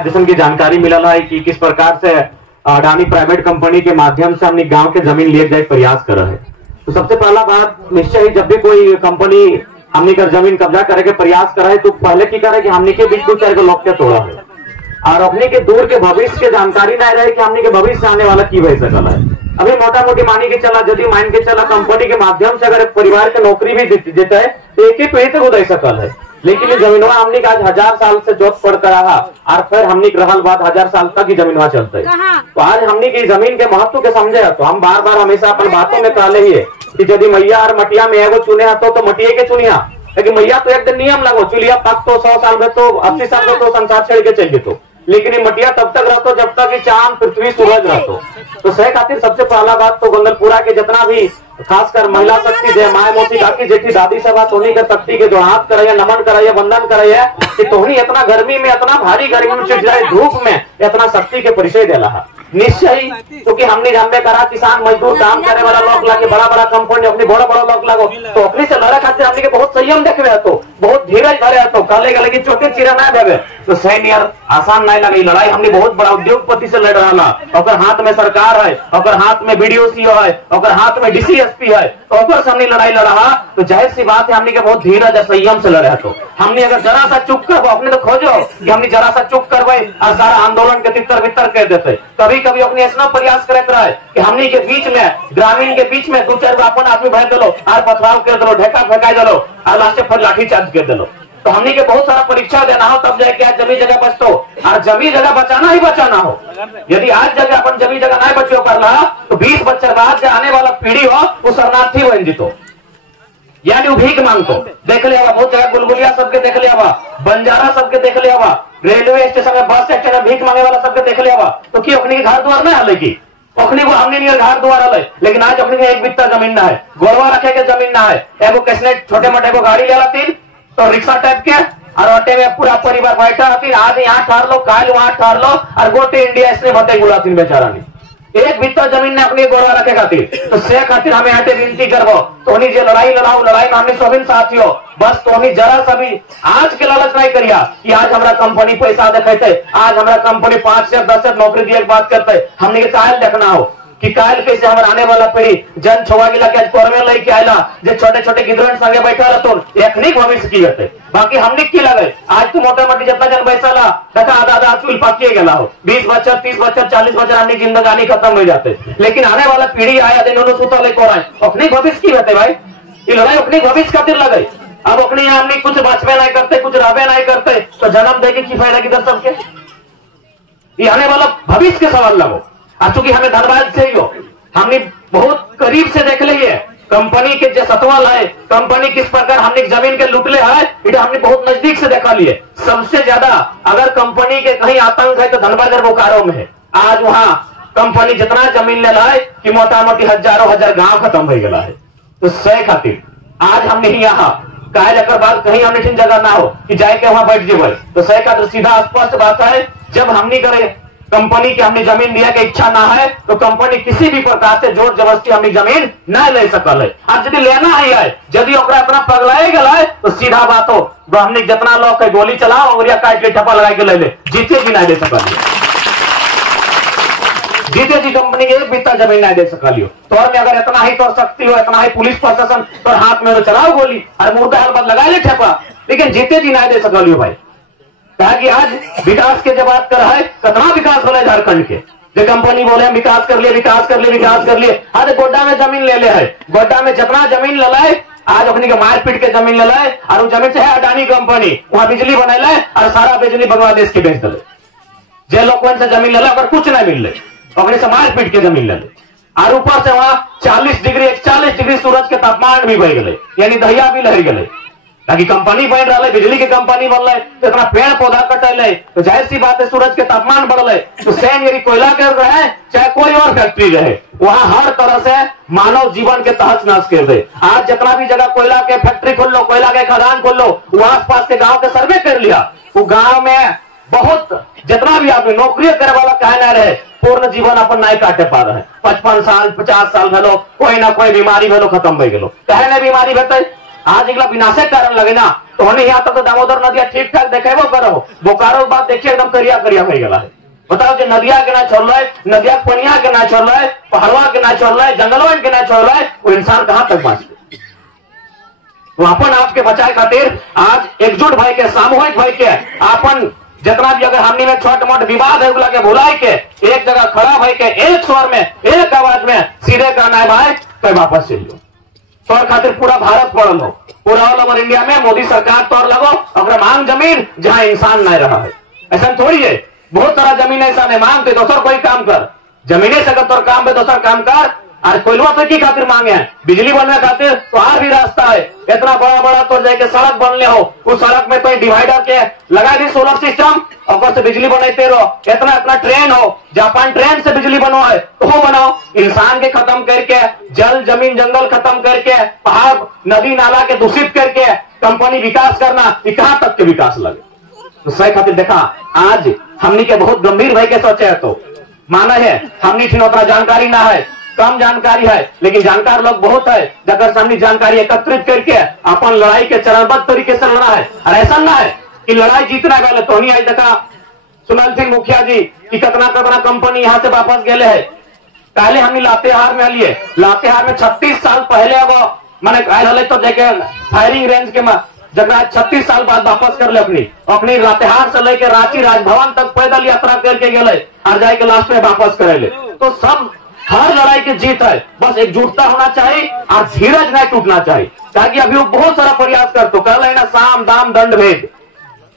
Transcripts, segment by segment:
आज जिसम की जानकारी मिलल है कि किस प्रकार से अडानी प्राइवेट कंपनी के माध्यम से हमने गांव के जमीन लिए जाए प्रयास कर रहे हैं। तो सबसे पहला बात निश्चय ही जब भी कोई कंपनी हमने कर जमीन कब्जा करे के प्रयास करे तो पहले की करे कि हमने के बीच कुछ लोग के तोड़ा है और अपने के दूर के भविष्य के जानकारी नहीं रहे कि हमने के भविष्य आने वाला की वजह सकल है। अभी मोटा मोटी मानी के चला यदि मान के चला कंपनी के माध्यम से अगर परिवार के नौकरी भी देता है तो एक ही पीढ़ी तक उदय सकल है। लेकिन जमीनवा हमने आज 1000 साल से जोत पड़ कर रहा और फिर हमने रहल बात 1000 साल तक ही जमीनवा चलते है। तो आज हमने की जमीन के महत्व के समझे तो हम बार बार हमेशा अपन बातों में कहले ही कि यदि मैया और मटिया में एगो चुने तो मटिया के चुनिया, लेकिन मैया तो एक दिन नियम लगो चुलिया पक तो 100 साल में तो 80 साल में तो संसार छेड़ के चल गए, लेकिन ये मटिया तब तक रहतो जब तक चांद पृथ्वी सूरज रहतो। तो सही खातिर सबसे पहला बात तो गंगलपुरा के जितना भी खासकर महिला शक्ति जय माए मोती काकी जेठी दादी सभा तोहनी के तख्ती के जो हाथ करे नमन करे वंदन करे कि तोहनी इतना गर्मी में इतना भारी गर्मी में चिट जाए धूप में इतना शक्ति के परिचय देला निश्चय ही क्योंकि हमने जानबे करा किसान मजदूर काम करे वाला लोग लागे बड़ा बड़ा कंपनी अपनी बड़ा बड़ा लोग लागो तो अपनी से लड़े खातिर हमने के बहुत संयम देखे तो बहुत धीरज धरे तो कहले गले कि छोटे चिरा ना देवे तो सही नियर आसान नहीं लगे। लड़ाई हमने बहुत बड़ा उद्योगपति से लड़ रहा और हाथ में सरकार है और हाथ में बीडीओसीओ है और हाथ में डीसीएसपी है तो हमने लड़ाई लड़ा तो जाहिर सी बात है हमने के बहुत धीरज और संयम से लड़े तो हमने अगर जरा सा चुप करबो अपने तो खोजो कि हमने जरा सा चुप करबे और सारा आंदोलन के तितर बितर कर देते। कभी कभी अपने ऐसा प्रयास करते रहे कि हमने के बीच में ग्रामीण के बीच में 2-4 अपन आदमी भर दिलो और पथराव कर दिलो ढेका फेंका दिलो और लास्ट फिर लाठी चार्ज कर दिलो। तो हमने के बहुत सारा परीक्षा देना हो तब जाके आज जमी जगह बचतो और जमी जगह बचाना ही बचाना हो। यदि आज जगह अपन जमी जगह नहीं बचो कर रहा तो 20 बच्चे बाद से आने वाला पीढ़ी हो वो शरणार्थी बन जीतो यानी वो भीख मांगतो। देख लिया बहुत जगह बुलबुलिया सबके देख लिया बंजारा सबके देख लिया रेलवे स्टेशन में बस स्टेशन में भीख मांगे वाला सबके देख लिया तो की अपनी घर द्वार नहीं हले की अपनी को हमने नहीं घर द्वार हले लेकिन आज अपनी एक बित्ता जमीन ना है गोरवा रखे के जमीन ना है एगो कैसने छोटे मोटे को गाड़ी ले तीन तो रिक्शा टाइप के और ऑटे में पूरा परिवार बैठा आती आज यहाँ ठहर लो काल वहां ठहर लो और गोटे इंडिया इसने भटे गुलाती बेचारा नहीं एक बित्ता जमीन ने अपनी गोरवा रखे खातिर तो से खातिर हमें आते विनती करबो तोनी जे लड़ाई लड़ाओ लड़ाई में हमने सोबिन साथी हो बस तोनी जरा सा भी आज के लालच नहीं करिया कि आज हमारा कंपनी पैसा देखे आज हमारा कंपनी 5 से 10 से नौकरी दिए बात करते हमने के कायल देखना हो कि कायल कैसे हमारा आने वाला पीढ़ी जन छोवा गिला के आज कोरमे लई के आयला जे छोटे छोटे गिदरन संगे बैठा रहतो एखनिक भविष्य की होते बाकी हमने की लगे आज तो मोटा मोटी जितना जन बैसाला देखा आधा आधा चूल पाकिए गेला हो 20 बच्चर 30 बच्चर 40 बच्चर हमने जिंदगानी खत्म हो जाते लेकिन आने वाला पीढ़ी आया दिन उन्होंने सुता ले कोराए अपनी भविष्य की होते भाई ये लड़ाई अपनी भविष्य खातिर लगे। अब अपने हमने कुछ बचवे नहीं करते कुछ रहबे नहीं करते तो जन्म देके की फायदा किधर सबके ये आने वाला भविष्य के सवाल लगो। चूंकि हमें धनबाद से ही हो हमने बहुत करीब से देख ली है कंपनी के जो सतवाल है कंपनी किस प्रकार हमने जमीन के लुटले है इधर हमने बहुत नजदीक से देखा लिए। सबसे ज्यादा अगर कंपनी के कहीं आतंक है तो धनबाद और बोकारो में है। आज वहां कंपनी जितना जमीन ले रहा है कि मोटा मोटी हजारों हजार गांव खत्म हो गया है। तो सही खातिर आज हमने यहाँ कहे लेकर बात कहीं हमने ठीक जगह ना हो कि जाके वहां बैठ जाए तो सही खातिर सीधा स्पष्ट बात है जब हमने करे कंपनी की हमने जमीन दिया की इच्छा ना है तो कंपनी किसी भी प्रकार से जोर जबरदस्ती हमने जमीन न ले सकल है। अब यदि लेना ही है यदि अपना पगलाए गला है तो सीधा बात हो हमने जितना लोग गोली चलाओ और काट के ठप्पा लगा के ले ले जीते भी नहीं दे सकल जीते जी कंपनी के एक बित्ता जमीन नहीं दे सकलियो तोर में अगर इतना ही तोर शक्ति हो इतना ही पुलिस प्रशासन तो हाथ में तो चलाओ गोली और मुर्दा हर लगा ले ठप्पा लेकिन जीते जी नहीं दे सकलियो भाई। कहा कि आज विकास के जब बात कर है कितना विकास हो रहा है झारखंड के जो कंपनी बोले हम विकास कर लिए विकास कर लिए विकास कर लिए आज गोड्डा में जमीन ले है गोड्डा में जितना जमीन ले है आज अपनी के मारपीट के जमीन ले है और जमीन से है अडानी कंपनी वहां बिजली बने और सारा बिजली बांग्लादेश के बेच दिले जे लोग से जमीन ले अगर कुछ नहीं मिल रहे अपने से मारपीट के जमीन ले और ऊपर से वहां 40 डिग्री 41 डिग्री सूरज के तापमान भी बढ़ गए यानी दहिया भी लहर गए ताकि कंपनी बन रहा है बिजली की कंपनी बन रहा है तो इतना पेड़ पौधा कटल है तो जाहिर सी बात है सूरज के तापमान बढ़ रहे तो सैन यदि कोयला कर रहे चाहे कोई और फैक्ट्री रहे वहां हर तरह से मानव जीवन के तहस नहस कर दे। आज जितना भी जगह कोयला के फैक्ट्री खोल लो कोयला के खदान खोल लो वो आस पास के गाँव के सर्वे कर लिया वो गाँव में बहुत जितना भी आदमी नौकरी करे वाला कहे ना रहे पूर्ण जीवन अपन नहीं काटे पा रहे 55 साल 50 साल भेलो कोई ना कोई बीमारी भेलो खत्म हो गलो कहे ना बीमारी भेटे आज एकला विनाशक कारण लगे ना तो हमने यहाँ तक तो दामोदर नदिया ठीक ठाक देखेबो करो, बोकारो बात देखिए एकदम करिया करिया हो गया है। बताओ कि नदिया के ना छोड़ रहा है, नदिया पनिया के ना छोड़ रहा है, पहाड़वा के ना छोड़ रहा है, जंगलवा के ना छोड़ रहा है, वो इंसान कहां तक बाँचे? वो अपन आपके बचाए खातिर आज एकजुट भाई के, सामूहिक भाई के, अपन जितना भी अगर हमनी में छोट मोट विवाद है के भुलाई के एक जगह खड़ा भाई के एक स्वर में एक आवाज में सीधे कहना है भाई कहीं वापस चलियो। तौर खातिर पूरा भारत पड़ल हो, पूरा ऑल ओवर इंडिया में मोदी सरकार तौर लगो अगर मांग जमीन जहां इंसान नहीं रहा है। ऐसा थोड़ी है, बहुत सारा जमीन ऐसा नहीं मांगते दोसर कोई काम कर, जमीने से अगर तोर काम पे दोसर काम कर। और कोयलवा तो की खातिर मांगे हैं, बिजली बनने खातिर तो और भी रास्ता है, इतना बड़ा बड़ा तो जाके सड़क बनले हो, उस सड़क में तो डिवाइडर के लगा दी सोलर सिस्टम और से बिजली बनाते रहो। इतना इतना ट्रेन हो, जापान ट्रेन से बिजली बनो है तो हो बनाओ। इंसान के खत्म करके, जल जमीन जंगल खत्म करके, पहाड़ नदी नाला के दूषित करके कंपनी विकास करना, कहां तक के विकास लगे? तो सही खातिर देखा आज हमनी के बहुत गंभीर भाई के सोचे है, तो माना है हमनी ठीक उतना जानकारी ना है, कम जानकारी है, लेकिन जानकार लोग बहुत है जगह सामने जानकारी एकत्रित करके अपन लड़ाई के चरणबद्ध तरीके से लड़ना है। और ऐसा ना है कि लड़ाई जीतना गए तो नहीं आई। देखा सुनील सिंह मुखिया जी की कितना कितना कंपनी यहाँ से वापस गए है। पहले हमने लातेहार में लिए, लातेहार में 36 साल पहले वो मैंने तो देखे फायरिंग रेंज के जगह 36 साल बाद वापस कर ले अपनी लातेहार से लेकर रांची राजभवन तक पैदल यात्रा करके गए और जाके लास्ट में वापस करे ले। तो सब हर लड़ाई की जीत है, बस एकजुटता होना चाहिए और धीरज नहीं टूटना चाहिए। ताकि अभी वो बहुत सारा प्रयास कर तो कह लेना साम दाम दंड भेद,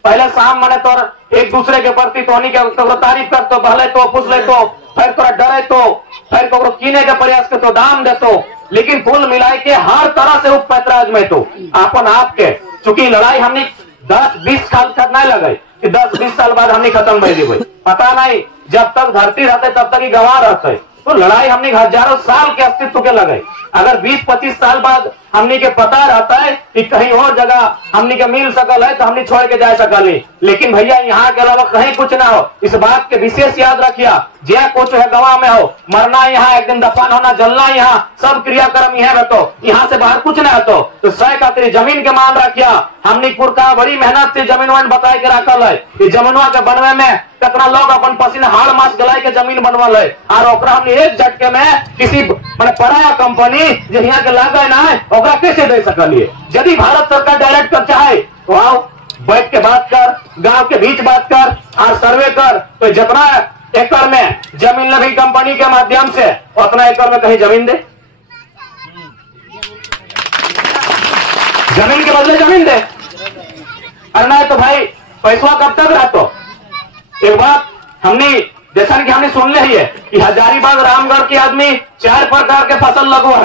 पहले साम मने तो एक दूसरे के प्रति तोनी के तारीफ कर तो पहले तो पूछ ले तो फिर थोड़ा डरे तो फिर को कीने का प्रयास कर तो दाम दे तो, लेकिन कुल मिलाई के हर तरह से उपैतराज में तो अपन आपके चूंकि लड़ाई हमने 10-20 साल तक नहीं लगे कि 10-20 साल बाद हमने खत्म कर दी, पता नहीं जब तक धरती रहते तब तक ही गंवा रहते। तो लड़ाई हमने हजारों साल के अस्तित्व के लगे, अगर 20-25 साल बाद हमने के पता रहता है कि कहीं और जगह हमने के मिल सकल है तो हमने छोड़ के जा सकल नहीं। लेकिन भैया यहाँ के अलावा कहीं कुछ ना हो, इस बात के विशेष याद रखिया, जे कुछ है गवा में हो, मरना यहाँ, एक दिन दफन होना, जलना यहाँ, सब क्रियाक्रम यहाँ रहतो, यहाँ से बाहर कुछ ना होतो। तो सह खातिर जमीन के मान रखिया, हमने पुरखा बड़ी मेहनत से जमीन वन बताए के रखल है कि जमीनवा के बनवे में कितना लोग अपन पसीना हाड़ मास गलाय के जमीन बनवल है और ओकरा हमने एक झटके में किसी माने पराया कंपनी जो यहाँ के लागे ना है ओकरा कैसे दे सकलिए। यदि भारत सरकार डायरेक्ट कर चाहे तो आओ बैठ के बात कर, गांव के बीच बात कर और सर्वे कर, तो जितना एकड़ में जमीन लगी कंपनी के माध्यम से उतना एकड़ में कहीं जमीन दे, जमीन के बदले जमीन दे। और नहीं तो भाई पैसा कब तक रहतो। एक बात हमने जैसा कि हमने सुन ले है कि हजारीबाग रामगढ़ के आदमी 4 प्रकार के फसल लगवा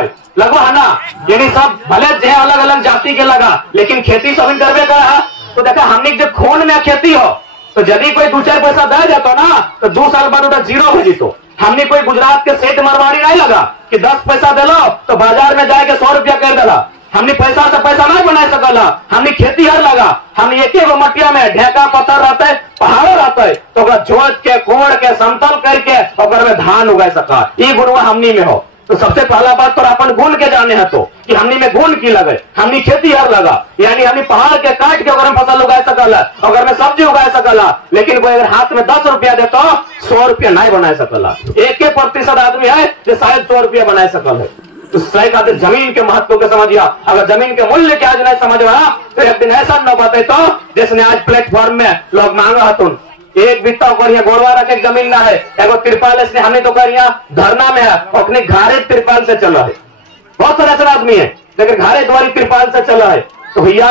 है ना, यानी सब भले जो अलग अलग जाति के लगा लेकिन खेती सभी करवे का। तो देखा हमने जब खून में खेती हो तो यदि कोई 2-4 पैसा दे जाता ना तो 2 साल बाद उधर जीरो भेजी। तो हमने कोई गुजरात के सेठ मारवाड़ी नहीं लगा कि 10 पैसा दे लो तो बाजार में जाके 100 रुपया कर देला, हमने पैसा से पैसा नहीं बना सकला। हमने खेती हर लगा, हमने एक ही मटिया में ढेका पत्थर रहता है, पहाड़ रहता है तो जोत के कोड़ के समतल करके और में धान उगा सका, ये गुणवा हमनी में हो। तो सबसे पहला बात तो अपन गुण के जाने है तो कि हमनी में गुण की लगे, हमनी खेती हर लगा, यानी हमनी पहाड़ के काट के अगर फसल उगा सकला, अगर में सब्जी उगा सकला, लेकिन कोई अगर हाथ में 10 रुपया दे तो 100 रुपया नहीं बना सकला। 1% आदमी है जो शायद 100 रुपया बना सकल है। तो सही खातिर जमीन के महत्व को समझिया, अगर जमीन के मूल्य के आज नहीं समझ रहा तो एक दिन ऐसा न बात है तो जैसे आज प्लेटफॉर्म में लोग मांगा हतुन एक बित्ता कर गोड़वा रखे जमीन ना है, एगो तिरपाल इसने हमने तो कर धरना में है अपने घारे तिरपाल से चला है। बहुत सारे ऐसा आदमी है लेकिन घारे द्वारी तिरपाल से चला है। तो भैया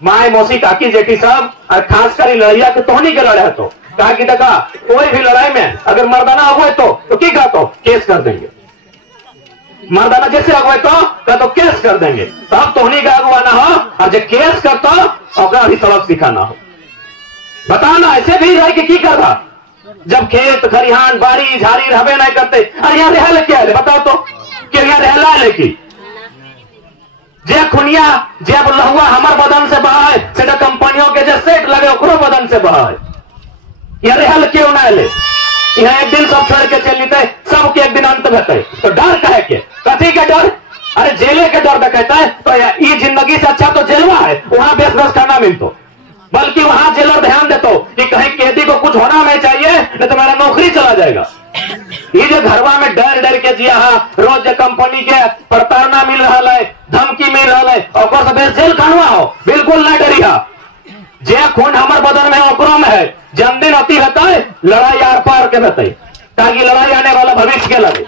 माए मौसी काकी जेठी सब और खासकर लड़ैया के तोहनी के लड़े है तो कहा कि देखा कोई भी लड़ाई में अगर मर्दाना हुए तो की कहा तो केस कर देंगे, मर्दाना जैसे अगुए तो केस कर देंगे। तब तो उन्हीं का अगुआ ना हो और जो केस करता और भी सबक सिखाना हो। बताना ऐसे भी रह की करता जब खेत खरिहान बाड़ी झाड़ी रहबे नहीं करते, अरे यहाँ रहल क्या है बताओ तो कि यहाँ रहला है की जे खुनिया जे लहुआ हमार बदन से बहा है से कंपनियों के जो सेट लगे ओकरो बदन से बहा है, यहाँ रहल क्यों ना ले, यहाँ एक दिन सब छोड़ के चल लेते सबके एक दिन अंत होते। तो डर कहे के कथी के डर अरे जेले के डर कहता है तो ये जिंदगी से अच्छा तो जेलवा है, वहां बेस बेस खाना मिलतो, बल्कि वहां जेलर ध्यान देतो कि कहीं कैदी को कुछ होना नहीं चाहिए, नहीं तो मेरा नौकरी चला जाएगा। ये जो घरवा में डर डर के जिया रोज कंपनी के प्रताड़ना मिल रहा है, धमकी मिल रहा है, और सब जेल कानवा हो, बिल्कुल नहीं डरिया। जे खून हमारे बदन में ओकरो में है, जन्मदिन अति रहता है, लड़ाई आर पार के रहते, ताकि लड़ाई आने वाला भविष्य के लगे।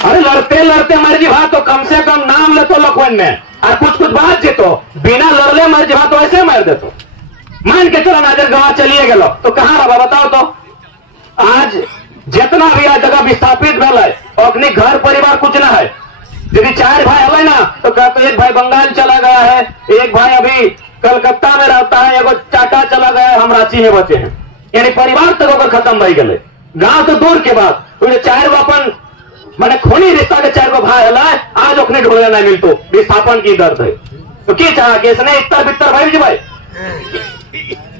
अरे लड़ते लड़ते मर जी भाई तो कम से कम नाम ले तो लखवन में, और कुछ कुछ बात जीतो, बिना लड़ले मर जी भाई तो ऐसे मार दे तो मान के चलो नाजर गवा चलिए गलो तो कहां रहा बताओ तो। आज जितना भी आज जगह विस्थापित भेल है, अपने घर परिवार कुछ ना है। यदि 4 भाई है ना तो कहते एक भाई बंगाल चला गया है, एक भाई अभी कलकत्ता में रहता है, एगो टाटा चला गया है, हम रांची में बचे हैं। यानी परिवार तक होकर खत्म हो गए, गांव तो दूर के बाद 4 अपन मैंने खूनी रिश्ता के 4 को भाई हला है, आज अपने ढूंढने नहीं मिलतो, विस्थापन की दर्द है। तो क्या चाह कि इसने इतर बितर भाई जी भाई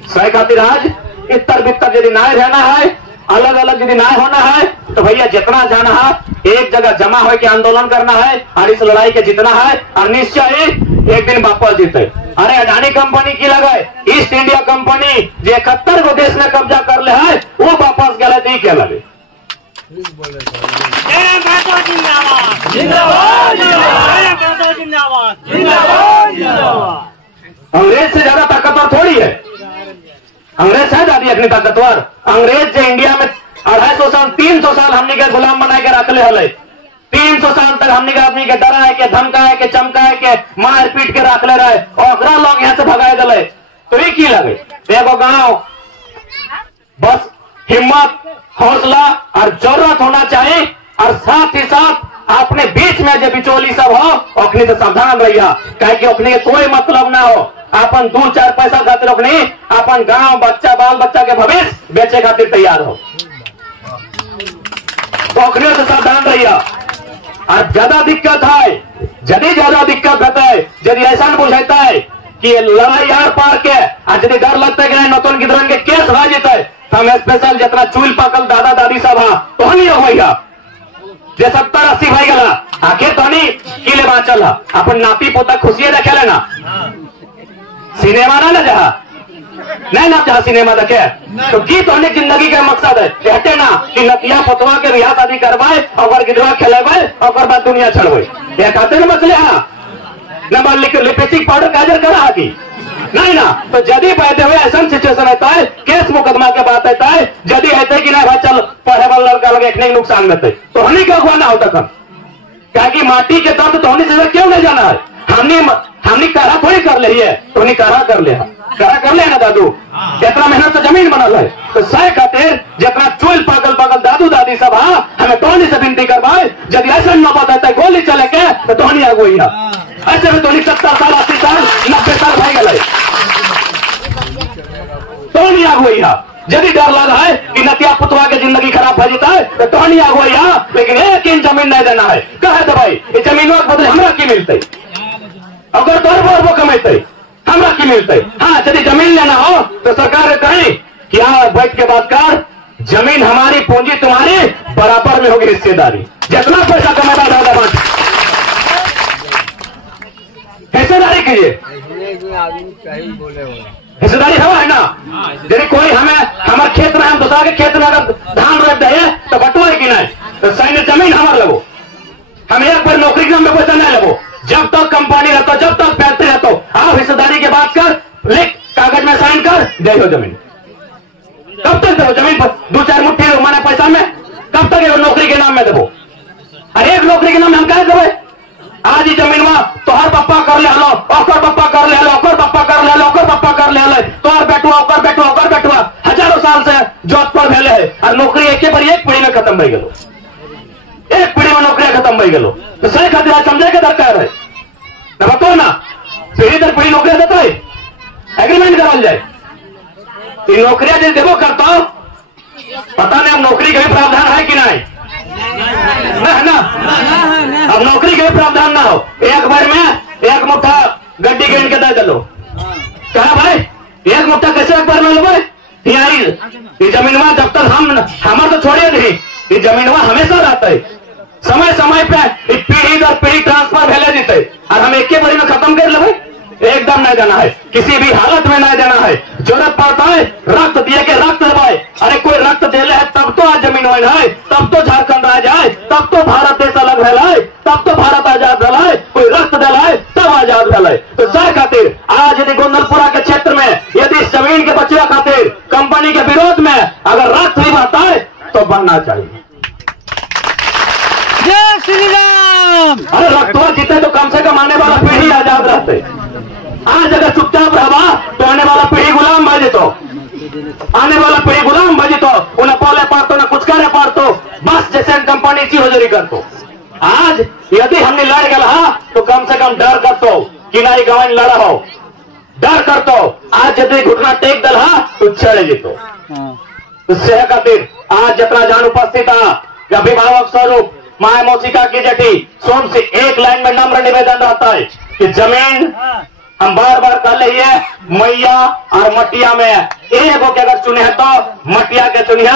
सही खातिर आज इतर बितर यदि ना रहना है, अलग अलग यदि ना होना है तो भैया जितना जाना है एक जगह जमा हो के आंदोलन करना है और इस लड़ाई के जीतना है, और निश्चय एक दिन वापस जीते। अरे अडानी कंपनी की लगाए ईस्ट इंडिया कंपनी जो 71 को देश में कब्जा कर ले है, वो वापस गए तो क्या लगे। अंग्रेज से ज्यादा ताकतवर थोड़ी है, अंग्रेज है दादी अपनी ताकतवर। अंग्रेज जो इंडिया में 250 साल 300 साल हमने के गुलाम बना के रख ले हले, 300 साल तक हमने के आदमी के डरा है के धमका है के चमका है के मार पीट के रख ले रहे, और लोग यहाँ से भगाए गए तो ये की लगे। एगो गांव बस हिम्मत हौसला और जरूरत होना चाहिए, और साथ ही साथ अपने बीच में जो बिचौली सब हो अपने से सावधान रहिए, कहे अपने के कोई मतलब ना हो, अपन 2-4 पैसा खातिर अपने अपन गांव बच्चा बाल बच्चा के भविष्य बेचे खातिर तैयार हो, तो अपने से सावधान रहिए। और ज्यादा दिक्कत है, यदि ज्यादा दिक्कत होता है, यदि ऐसा बुझाता है कि लड़ाई आर पार के, और यदि डर लगता है कि नहीं नतन गिदरन के केस भा जेते, तो हम स्पेशल जितना चूल पाकल दादा दादी सब तो नहीं हो भैया जे 70-80 भाई गला आखिर तो नहीं किले बाचल अपन नाती पोता खुशियां देखे लेना, सिनेमा ना जहा नहीं ना जहा सिनेमा देखे तो की तो अनेक जिंदगी का मकसद है कहते ना कि नतिया पतवा के रिहा शादी करवाए और गिदवा खेलेबे और बाद दुनिया छड़बे, ये कहते ना मसले न लिपस्टिक पाउडर काजर करा की नहीं ना। तो यदि पैदे हुए ऐसा सिचुएशन होता है, केस मुकदमा के बात आता है, यदि है कि ना भाई चल पढ़े वाला लड़का लगे एक नुकसान देते तो हमें क्या हुआ ना होता कम, क्या कि माटी के तहत तो होने से क्यों नहीं जाना है, हमने कारा थोड़ी कर ली है, तो नहीं कारा कर ले ना दादू, जितना मेहनत से जमीन बनल है, तो सह खातिर जितना चूल पागल पागल दादू दादी सब हमें तोहनी से विनती करवाए, यदि ऐसा न बताता है गोली चले के तो तोहनी आगुई ऐसे में तोहनी 70 साल 80 साल 90 साल भाई गए तोहनी आगुई यदि डर लगा है कि नतिया पुतवा के जिंदगी खराब हो जाता है तो तोहनी आगुई लेकिन एक इंच जमीन नहीं देना है, कहे तो भाई ये जमीन के बदले हमरा की मिलते, अगर तोर वो कमेते हमरा की मिलते। हाँ यदि जमीन लेना हो तो सरकार कहे कि हाँ बैठ के बात कर, जमीन हमारी पूंजी तुम्हारी बराबर में होगी हिस्सेदारी, जितना पैसा कमाता ज्यादा बांट हिस्सेदारी कीजिए, हिस्सेदारी है ना। यदि कोई हमें हमारे खेत में हम दूसरा के खेत में अगर धान रोप दे तो बटुआ की नहीं, तो सैन्य जमीन हमारे लगो, हम एक बार नौकरी के में पैसा नहीं लगो, जब तक कंपनी रहता जब तक फैक्ट्री रहता आप हिस्सेदारी के बात कर लिख कागज में साइन कर दे हो जमीन, कब तक दो जमीन पर 2-4 मुट्ठी माने पैसा में कब तक नौकरी के नाम में देवो, अरे एक नौकरी के नाम में हम क्या देवे। आज ही जमीन में तोहर पप्पा कर ले हलो, ओकर पप्पा कर ले हलो, ओकर पप्पा कर ले हलो, ओकर पप्पा कर ले हलो, तोहर बेटुआ ओकर बेटुआ ओकर बेटुआ हजारों साल से जॉब पर भेले है, और नौकरी एक पीढ़ी में खत्म हो गलो, एक पीढ़ी में नौकरी खत्म हो गलो, तो सही खातिर समझे के दरकार है ना, बताओ ना पीढ़ी दर पीढ़ी नौकरी देता है, एग्रीमेंट करल जाए, नौकरियां जो देवो करता हूं पता नहीं अब नौकरी का भी प्रावधान है कि नहीं है ना, अब नौकरी का भी प्रावधान ना हो, एक बार में एक मुट्ठा गड्डी गिन के दे दो, कहा भाई एक मुट्ठा कैसे एक बार में लो भाई, ये जमीनवा जब तक हम हमारे तो छोड़िए नहीं, ये जमीनवा हमेशा रहता है, समय समय पे पीढ़ी दर पीढ़ी ट्रांसफर भेले जीते और हम एक बारी में खत्म कर लेंगे, एकदम नहीं देना है, किसी भी हालत में नहीं देना है। जरूरत पड़ता है रक्त दिए के रक्त दबाए, अरे कोई रक्त देले है तब तो आज जमीन होना है, तब तो झारखंड आ जाए, तब तो भारत देश अलग है, तब तो भारत आजाद है, कोई रक्त दिला है तब आजाद है। तो सर खातिर आज यदि गोंदलपुरा के क्षेत्र में यदि इस जमीन के बचवा खातिर कंपनी के विरोध में अगर रक्त भी बहता है तो बनना चाहिए। जय श्री राम। अरे रक्तवा जीते तो कम से कम आने वाला पीढ़ी आजाद रहते। आज अगर चुपचाप रहा तो आने वाला पीढ़ी गुलाम बजे, तो आने वाला पीढ़ी गुलाम बजे, तो उन्हें पौले पारतो न कुछ करे पारतो, बस जैसे कंपनी की होजरी करतो। आज यदि हमने लड़ गया तो कम से कम डर करतो कि नहीं गवान लड़ा हो, डर करतो। आज यदि घुटना टेक दल तो चढ़े जीतो। उससे खातिर आज जितना जान उपस्थित अभिभावक स्वरूप माया मौसिका की जटी सोम से एक लाइन में नम्र निवेदन रहता है कि जमीन हम बार बार कह रही है मैया और मटिया में एगो के अगर चुने तो मटिया के चुनिया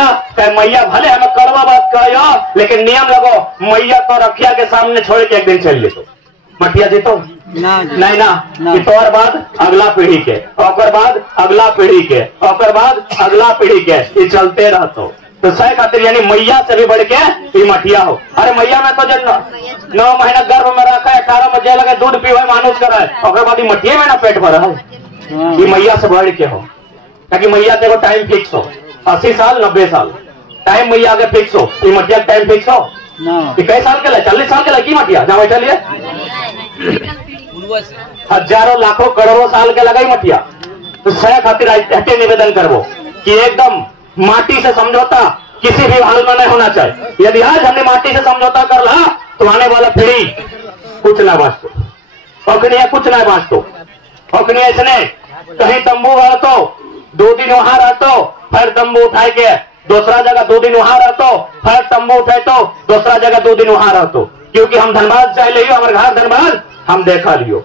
मैया भले हमें कड़वा बात कहो, लेकिन नियम लगो मैया तो रखिया के सामने छोड़ के एक दिन चल लेतो, मटिया जीतो नहीं ना। तोर बाद अगला पीढ़ी के, और बाद अगला पीढ़ी के, और बाद अगला पीढ़ी के, ये चलते रहतो। तो सह खातिर यानी मैया से भी बढ़ के ये मटिया हो। अरे मैया में तो जब 9 महीना गर्भ में रखा है, 18 में जे लगे दूध पीवे मानुष करे, और बाद मटिया में ना पेट भरा है, ये मैया से बढ़ के हो। ताकि मैया के टाइम फिक्स हो, 80 साल 90 साल टाइम मैया आगे फिक्स हो, ये मटिया टाइम फिक्स हो। कई साल के लिए 40 साल के लिए की मटिया जहाँ बैठा लिए हजारों लाखों करोड़ों साल के लगाई मटिया। तो सह खातिर ऐसे निवेदन करबो कि एकदम माटी से समझौता किसी भी हाल में नहीं होना चाहिए। यदि आज हमने माटी से समझौता कर ला तो आने वाला पीढ़ी कुछ ना बांचतो, अखनिया कुछ ना बांचतो। अखनिया इसने कहीं तंबू रहतो 2 दिन वहां रहतो, फिर तंबू उठाए के दूसरा जगह 2 दिन वहां रहतो, फिर तंबू उठाए तो दूसरा जगह 2 दिन वहां रहतो। क्योंकि हम धनबाद चाहे लियो, हमारे घर धनबाद हम देखा लियो,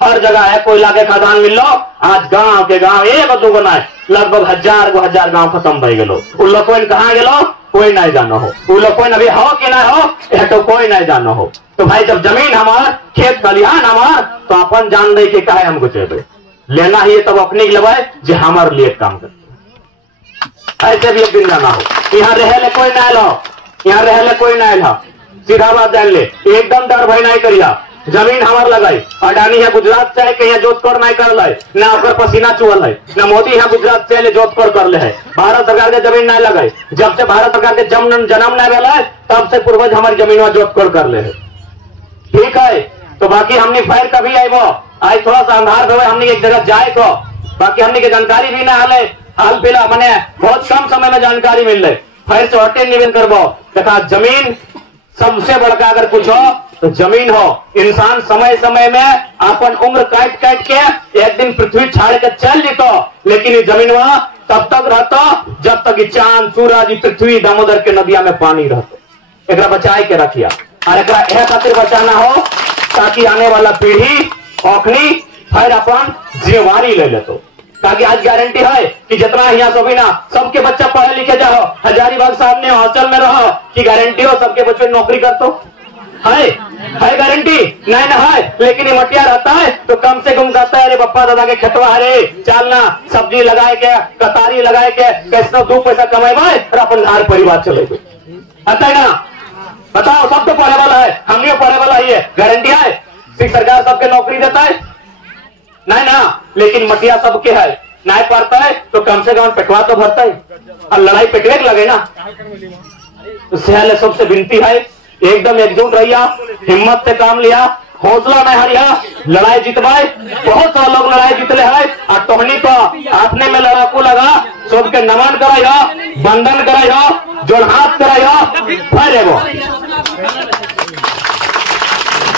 हर जगह है कोई लागे खदान मिल लो। आज गांव के गांव एक दो ना लगभग हजार गांव खत्म भई गेलो। उन लोग कहाँ गेलो कोई नहीं जानो हो, उन लोग अभी हो कि ना हो यह तो कोई नहीं जानो हो। तो भाई जब जमीन हमार खेत खलिहान हमार तो अपन जान दे के कहे हमको चेबे लेना ही तब अपने लेवे जो हमारे लिए काम करते। ऐसे भी एक दिन जाना हो, यहाँ रहे ले कोई ना लो, यहाँ रहे ले कोई ना ला, सीधा बात जान ले, एकदम डर भय नहीं करिया। जमीन हमार लगाई अडानी है गुजरात से कहीं जोधपुर नहीं कर ले, ना ओकर पसीना चुअल है, ना मोदी है गुजरात से जोधपुर कर ले है। भारत सरकार के जमीन नहीं लगाई, जब से भारत सरकार के जन्म नहीं भेला है तब से पूर्वज हमारी जमीन जोधपुर कर ले है। ठीक है, तो बाकी हमने फायर कभी आई वो आज थोड़ा सा अंधार हो हमने एक जगह जाए को, बाकी हमने की जानकारी भी ना हाल फिलहाल मैंने बहुत कम समय में जानकारी मिल रही। फायर से हटे निवेदन करबो तथा जमीन सबसे बड़का अगर कुछ हो तो जमीन हो। इंसान समय समय में अपन उम्र काट काट के एक दिन पृथ्वी छाड़ के चल जीतो, लेकिन ये जमीन वहां तब तक रहता जब तक चांद सूरज पृथ्वी दामोदर के नदिया में पानी रहता। एक बचाए के रखिया और एक खातिर बचाना हो ताकि आने वाला पीढ़ी औखनी फिर अपन जिम्मेवारी ले लेतो। ताकि आज गारंटी है कि जितना यहाँ सभी ना सबके बच्चा पढ़े लिखे जाओ, हजारीबाग सामने हॉस्टल में रहो कि गारंटी हो सबके बच्चे नौकरी करते है गारंटी नहीं ना है। लेकिन ये मटिया रहता है तो कम से कम कहता है अरे पप्पा दादा के खेतवा हरे चलना सब्जी लगाए के कतारी लगाए के कैसे 2 पैसा कमाए और अपन घर परिवार चले आता है ना। बताओ सब तो पढ़े वाला है, हम भी पढ़े वाला ही है, गारंटी है सिर्फ सरकार सबके नौकरी देता है नहीं ना। लेकिन मटिया सबके है नहीं पढ़ता है तो कम से कम पेटवा तो भरता है और लड़ाई पेटवे लगे ना। तो सहल सबसे विनती है एकदम एकजुट रहिया, हिम्मत से काम लिया, हौसला नहीं हरिया, लड़ाई जितवाए। बहुत सारे लोग लड़ाई जीतले है और तोहनी तो आपने में लड़ाकू लगा सबके नमन कराइया, बंधन कराइया, जोड़ हाथ कराइया, फिर एगो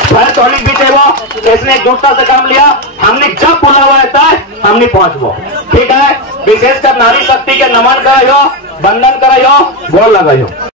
फिर तोहनी बीते वो इसने एकजुटता से काम लिया। हमने जब बुलावा रहता है हमने पहुंचबो। ठीक है, विशेषकर नारी शक्ति के नमन कराइयो, बंधन कराइयो, गोल लगाइयो।